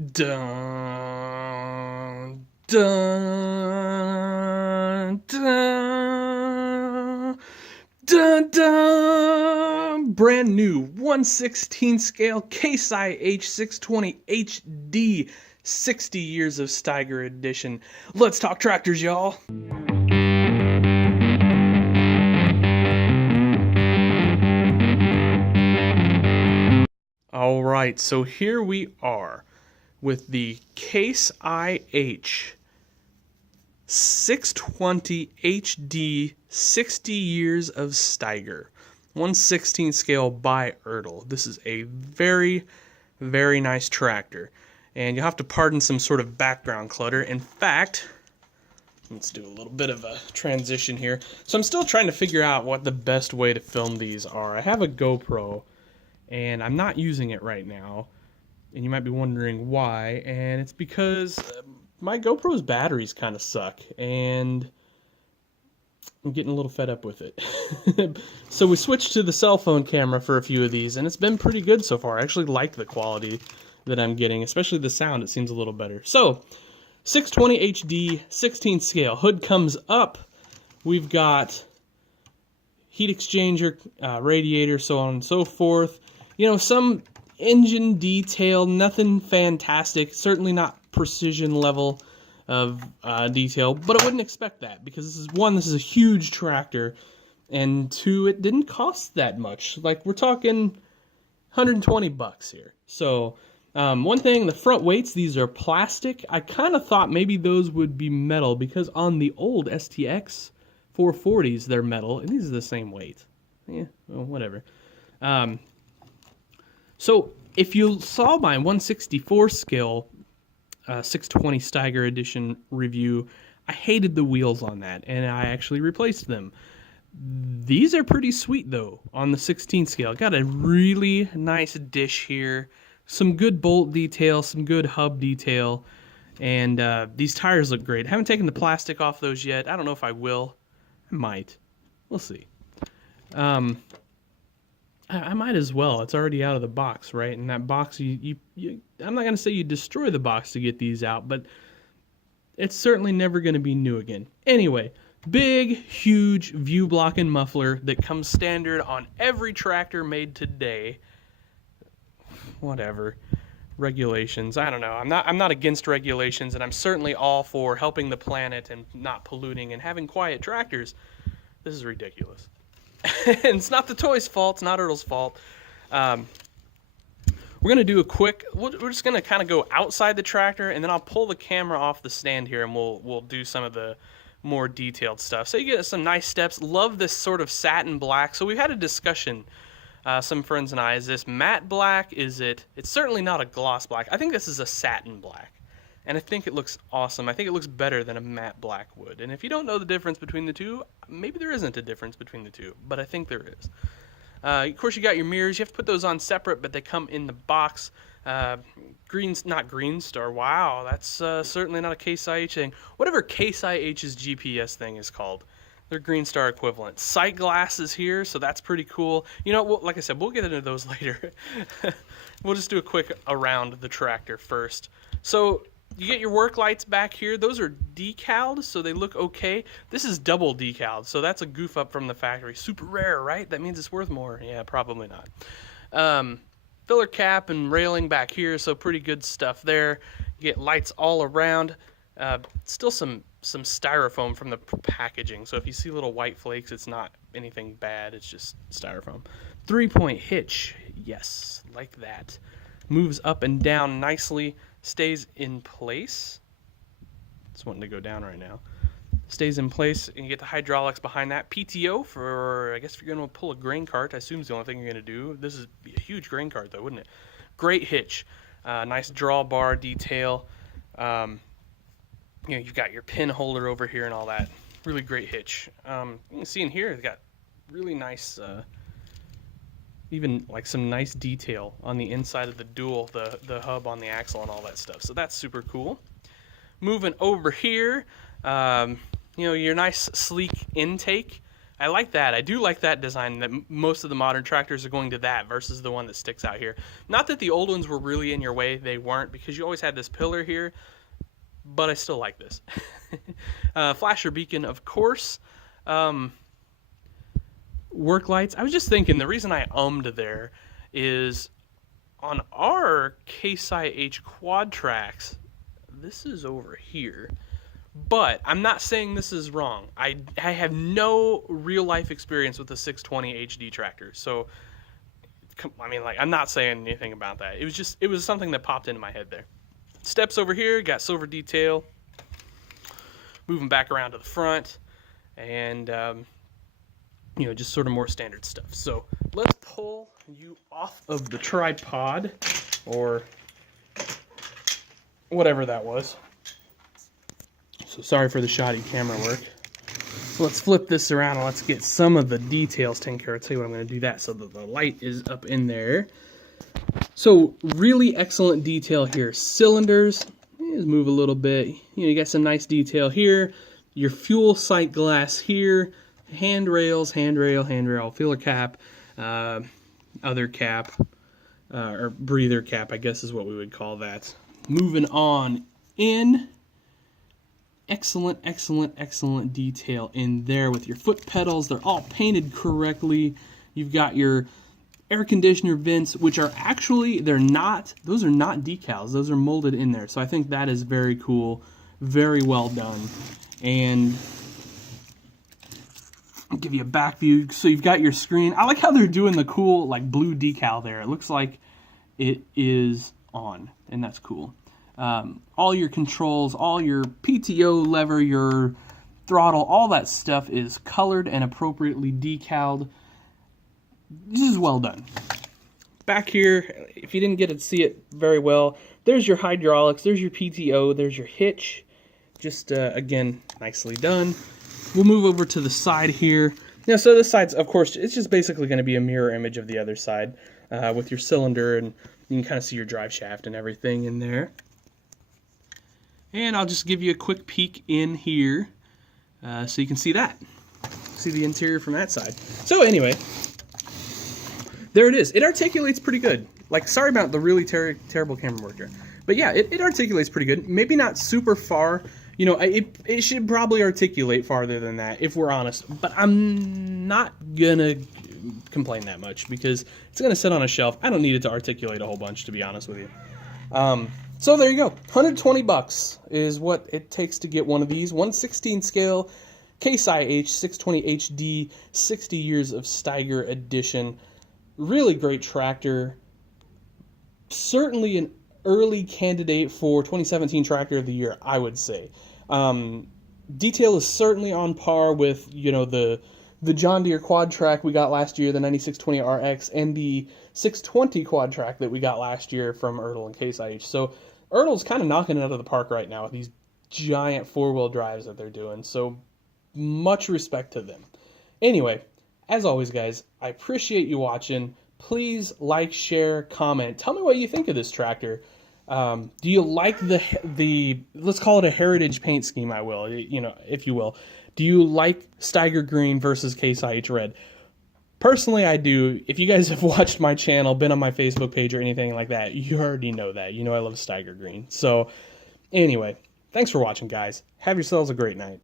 Dun, dun, dun, dun, dun. Brand new 1/16 scale Case IH 620 HD 60 years of Steiger edition. Let's talk tractors, y'all. All right, so here we are with the Case IH 620 HD 60 years of Steiger 1/16 scale by Ertl. This is a very, very nice tractor, and you'll have to pardon some sort of background clutter. In fact, let's do a little bit of a transition here. So I'm still trying to figure out what the best way to film these are. I have a GoPro, and I'm not using it right now, and you might be wondering why, and it's because my GoPro's batteries kind of suck, and I'm getting a little fed up with it. So we switched to the cell phone camera for a few of these, and it's been pretty good so far. I actually like the quality that I'm getting, especially the sound. It seems a little better. So 620 HD 16 scale. Hood comes up. We've got heat exchanger, radiator, so on and so forth. You know, some engine detail, nothing fantastic, certainly not precision level of detail, but I wouldn't expect that because this is a huge tractor, and two, it didn't cost that much. Like, we're talking $120 here. So one thing, the front weights, these are plastic. I kind of thought maybe those would be metal because on the old STX 440s they're metal, and these are the same weight. Yeah, well, whatever. So if you saw my 1/64 scale 620 Steiger edition review, I hated the wheels on that, and I actually replaced them. These are pretty sweet though on the 16 scale. Got a really nice dish here, some good bolt detail, some good hub detail, and these tires look great. I haven't taken the plastic off those yet. I don't know if I will. I might. We'll see. I might as well. It's already out of the box, right? And that box, I'm not going to say you destroy the box to get these out, but it's certainly never going to be new again. Anyway, big, huge view blocking muffler that comes standard on every tractor made today. Whatever. Regulations, I don't know. I'm not against regulations, and I'm certainly all for helping the planet and not polluting and having quiet tractors. This is ridiculous. And it's not the toy's fault. It's not Ertl's fault. We're going to do a quick... We're just going to kind of go outside the tractor, and then I'll pull the camera off the stand here, and we'll do some of the more detailed stuff. So you get some nice steps. Love this sort of satin black. So we've had a discussion, some friends and I. Is this matte black? Is it... It's certainly not a gloss black. I think this is a satin black. And I think it looks awesome. I think it looks better than a matte black would. And if you don't know the difference between the two, maybe there isn't a difference between the two, but I think there is. Of course, you got your mirrors. You have to put those on separate, but they come in the box. Not Green Star. Wow, that's certainly not a Case IH thing. Whatever Case IH's GPS thing is called, they're Green Star equivalent. Sight glasses here, so that's pretty cool. You know, like I said, we'll get into those later. We'll just do a quick around the tractor first. So you get your work lights back here. Those are decaled, so they look okay. This is double decaled, so that's a goof up from the factory. Super rare, right? That means it's worth more. Yeah, probably not. Filler cap and railing back here, so pretty good stuff there. You get lights all around. Still some styrofoam from the packaging, so if you see little white flakes, it's not anything bad. It's just styrofoam. 3-point hitch. Yes, like that. Moves up and down nicely. Stays in place. It's wanting to go down right now. Stays in place, and you get the hydraulics behind that. PTO for, I guess if you're going to pull a grain cart, I assume is the only thing you're going to do. This is a huge grain cart though, wouldn't it? Great hitch. Nice drawbar detail. You know, you've got your pin holder over here and all that. Really great hitch. You can see in here, it's got really nice... even like some nice detail on the inside of the dual, the hub on the axle and all that stuff. So that's super cool. Moving over here, you know, your nice sleek intake. I like that. I do like that design, that most of the modern tractors are going to that versus the one that sticks out here. Not that the old ones were really in your way. They weren't, because you always had this pillar here, but I still like this. Flasher beacon, of course. Work lights. I was just thinking, the reason I ummed there is on our Case IH quad tracks, this is over here. But I'm not saying this is wrong. I have no real life experience with the 620 HD tractor. So, I mean, like, I'm not saying anything about that. It was something that popped into my head there. Steps over here, got silver detail. Moving back around to the front. And, you know, just sort of more standard stuff. So let's pull you off of the tripod, or whatever that was. So sorry for the shoddy camera work. So let's flip this around and let's get some of the details taken care of. I'll tell you what, I'm going to do that so that the light is up in there. So really excellent detail here. Cylinders, just move a little bit. You know, you got some nice detail here. Your fuel sight glass here. Handrails, handrail, filler cap, other cap, or breather cap, I guess is what we would call that. Moving on in. Excellent, excellent, excellent detail in there with your foot pedals. They're all painted correctly. You've got your air conditioner vents, which are actually, those are not decals. Those are molded in there. So I think that is very cool, very well done. And I'll give you a back view. So you've got your screen. I like how they're doing the cool, like, blue decal there. It looks like it is on, and that's cool. All your controls, all your PTO lever, your throttle, all that stuff is colored and appropriately decaled. This is well done. Back here, if you didn't get to see it very well, there's your hydraulics, there's your PTO, there's your hitch. Just, again, nicely done. We'll move over to the side here. You know, so this side's, of course, it's just basically going to be a mirror image of the other side with your cylinder, and you can kind of see your drive shaft and everything in there. And I'll just give you a quick peek in here so you can see that. See the interior from that side. So anyway, there it is. It articulates pretty good. Like, sorry about the really terrible camera work here. But yeah, it articulates pretty good. Maybe not super far. You know, it should probably articulate farther than that, if we're honest. But I'm not gonna complain that much, because it's gonna sit on a shelf. I don't need it to articulate a whole bunch, to be honest with you. So there you go. $120 is what it takes to get one of these. 1/16 scale Case IH 620 HD 60 years of Steiger edition. Really great tractor. Certainly an early candidate for 2017 Tractor of the Year, I would say. Detail is certainly on par with, you know, the John Deere quad track we got last year, the 9620 RX, and the 620 quad track that we got last year from Ertl and Case IH. So Ertl's kind of knocking it out of the park right now with these giant four-wheel drives that they're doing. So much respect to them. Anyway, as always, guys, I appreciate you watching. Please like, share, comment. Tell me what you think of this tractor. Do you like the let's call it a heritage paint scheme, you know, if you will. Do you like Steiger green versus Case IH red? Personally, I do. If you guys have watched my channel, been on my Facebook page or anything like that, you already know that. You know I love Steiger green. So anyway, thanks for watching, guys. Have yourselves a great night.